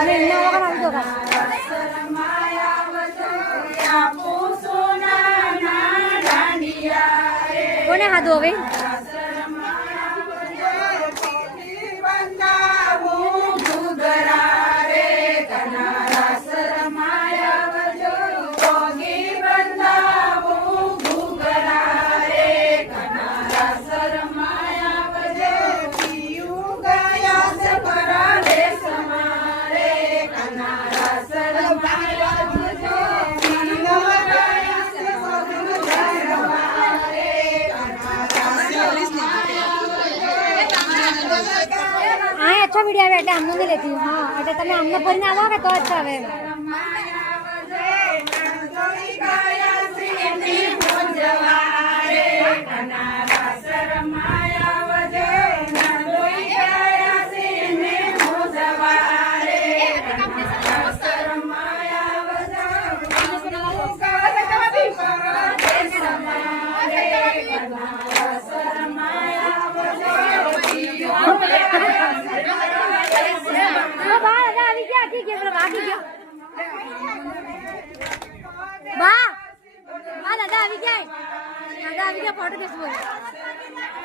અને એના વગર આવી દો કોને હાથો હવે अच्छा वीडियो आवे એટલે આમને નહીં લેતી હા એટલે તમે આમને ભરીને આવો કે તો અચ્છા આવે બા દાદા આવી ગયા ફોટો દેશું